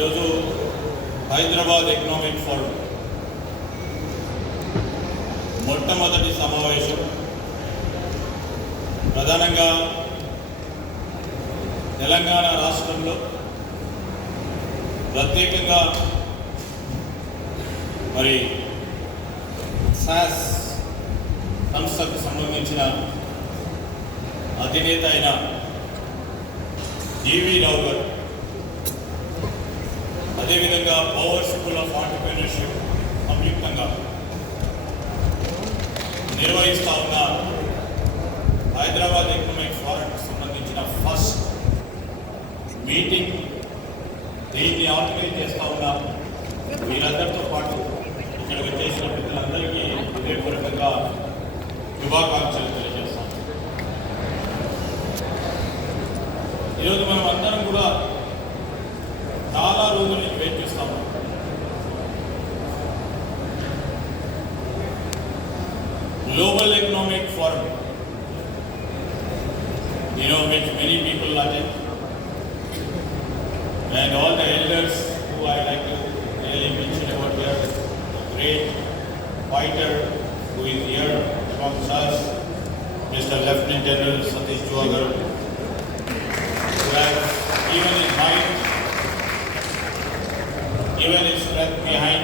ఈరోజు Hyderabad economic forum మొట్టమొదటి సమావేశం ప్రధానంగా తెలంగాణ రాష్ట్రంలో ప్రత్యేకంగా మరి సాస్ సంస్థకు సంబంధించిన అధినేత అయిన డివి రావు గారు, అదేవిధంగా పవర్ స్కూల్ ఆఫ్ ఆంటర్‌ప్రెన్యూర్‌షిప్ సంయుక్తంగా నిర్వహిస్తూ ఉన్న హైదరాబాద్ ఎకనామిక్ ఫోరంకి సంబంధించిన ఫస్ట్ మీటింగ్, దీన్ని ఆర్గనైజ్ చేస్తూ ఉన్న వీరందరితో పాటు ఇక్కడ వచ్చేసిన ప్రజలందరికీ హృదయపూర్వకంగా శుభాకాంక్షలు తెలియజేస్తాం. ఈరోజు మనం అందరం కూడా చాలా రోజుల నుంచి వెయిట్ చేస్తాము. Global economic forum, which many people attend, and all the elders who I like to really mention about here, the great fighter who is here amongst us, Mr. Lieutenant General Satish Chuagar, who has given his mind, given his strength behind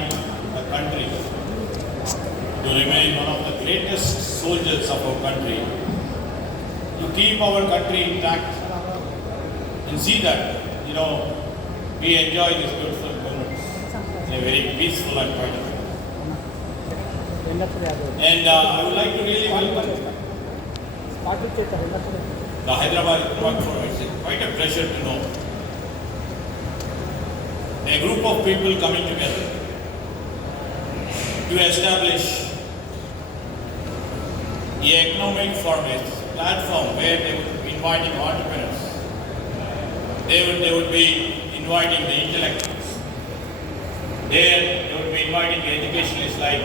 the country to remain one of the greatest soldiers of our country, to keep our country intact and see that, we enjoy these beautiful moments in a very peaceful and quiet way. And I would like to really welcome the Hyderabad Economic Forum. It's quite a pleasure to know a group of people coming together to establish the economic forum, a platform where they would be inviting entrepreneurs, they would be inviting the intellectuals, they would be inviting the educationalists like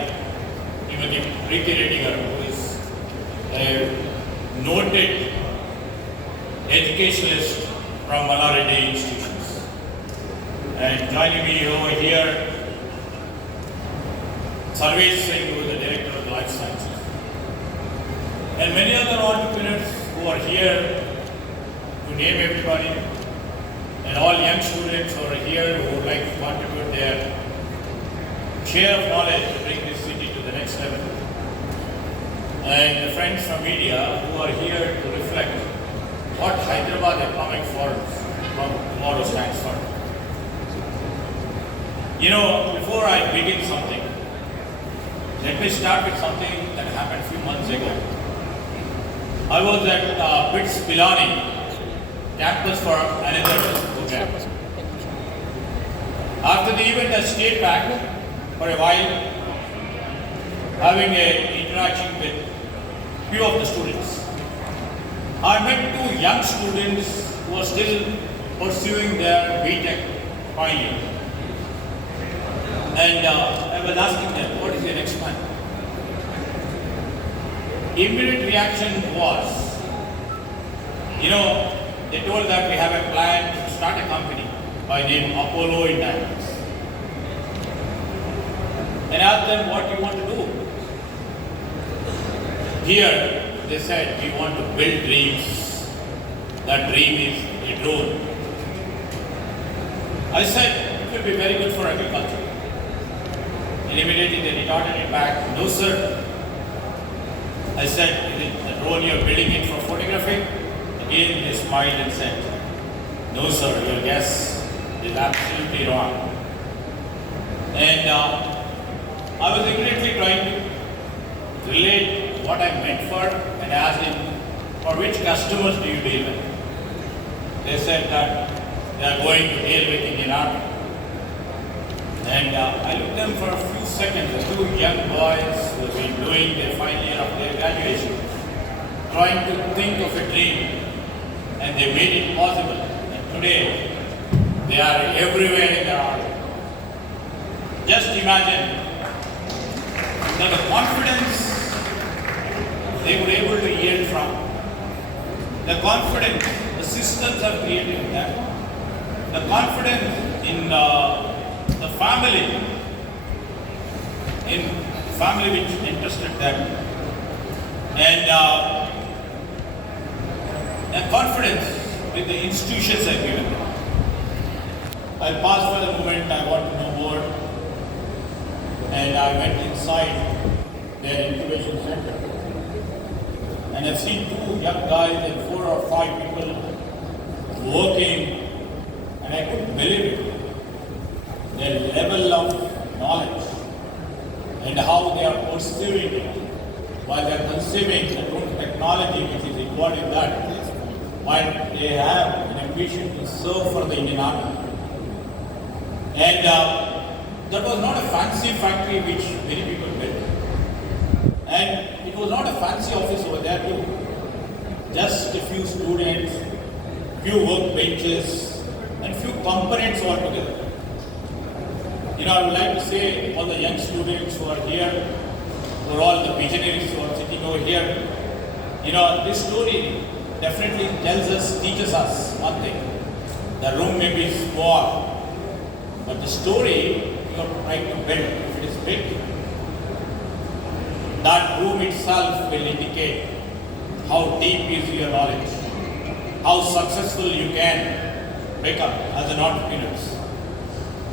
Ricky Rediger, who is a noted educationalist from minority institutions. And joining me over here, Sarvesh Singh, who is the director of life sciences, and many other entrepreneurs who are here, to name everybody, and all young students who are here who would like to contribute their share of knowledge to bring this city to the next level, and the friends from media who are here to reflect what Hyderabad Economic Forum from tomorrow stands for. Before I begin something, let me start with something that happened a few months ago. I was at BITS Pilani campus for another program. After the event, I stayed back for a while, having an interaction with few of the students. I met two young students who are still pursuing their BTech final year. And I was asking them, what is your next plan? Immediate reaction was, they told that we have a plan to start a company by name Apollo in Diamonds. And I asked them, what do you want to do? Here, they said, we want to build dreams. That dream is a drone. I said, it will be very good for agriculture. And immediately they retorted it back, no sir. I said, is it the drone you're building it for photography? Again they smiled and said, no sir, your guess is absolutely wrong. And I was immediately trying to relate what I meant for, and asked him, for which customers do you deal with? They said that they are going to deal with Indian Army. And I looked at them for a few seconds, the two young boys who have been doing their final year of their graduation, trying to think of a dream, and they made it possible. And today, they are everywhere in their army. Just imagine that the confidence they were able to yield from, the confidence the systems have created in them, the confidence in the family which interested them, and a confidence with the institutions I've given them. I'll pause for the moment, I want to know more, and I went inside their incubation center, and I've seen 2 young guys and 4 or 5 people working, and I couldn't believe it. Their level of knowledge and how they are pursuing it while they are conceiving the drone technology which is required in that, while they have an ambition to serve for the Indian Army. And that was not a fancy factory which many people built. And it was not a fancy office over there too. Just a few students, few work benches, and few components all together. I would like to say all the young students who are here, who are all the visionaries who are sitting over here, this story definitely teaches us one thing. The room may be small, but the story you are trying to build, if it is big, that room itself will indicate how deep is your knowledge, how successful you can become as an entrepreneur.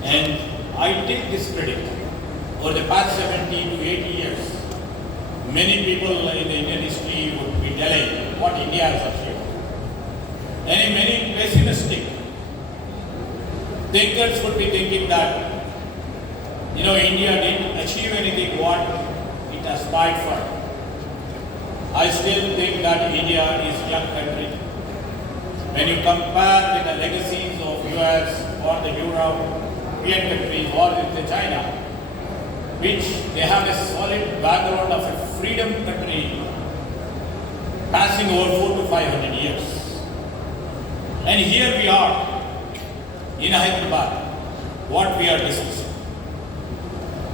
And I take this credit. Over the past 70 to 80 years, many people in the Indian history would be telling what India has achieved. And many pessimistic thinkers would be thinking that, India didn't achieve anything what it aspired for. I still think that India is a young country. When you compare with the legacies of US or the European countries or with the China, which they have a solid background of a freedom country passing over 400 to 500 years. And here we are in Hyderabad, what we are discussing,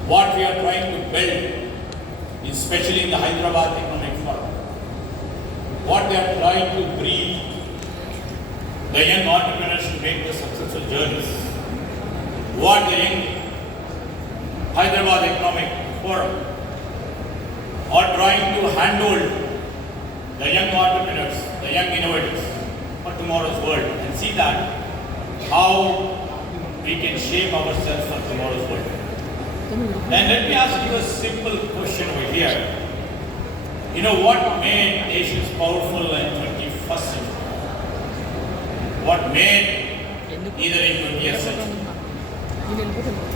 what we are trying to build, especially in the Hyderabad Economic Forum, what they are trying to breed the young entrepreneurs to make the successful journeys, what the young Hyderabad Economic Forum are trying to handle the young entrepreneurs, the young innovators for tomorrow's world, and see that how we can shape ourselves for tomorrow's world. And let me ask you a simple question over here. What made nations powerful in 21st century? What made either in 20th century?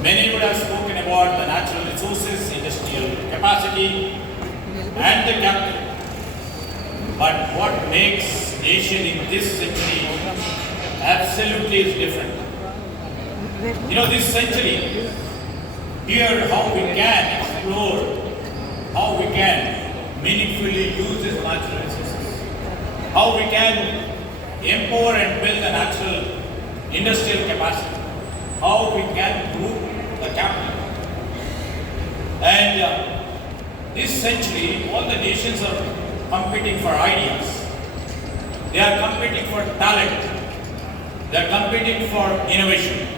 Many would have spoken about the natural resources, industrial capacity, and the capital. But what makes nation in this century absolutely is different. This century, here how we can explore, how we can meaningfully use these natural resources, how we can empower and build the natural industrial capacity, how we can grow the capital. And this century, all the nations are competing for ideas. They are competing for talent. They are competing for innovation.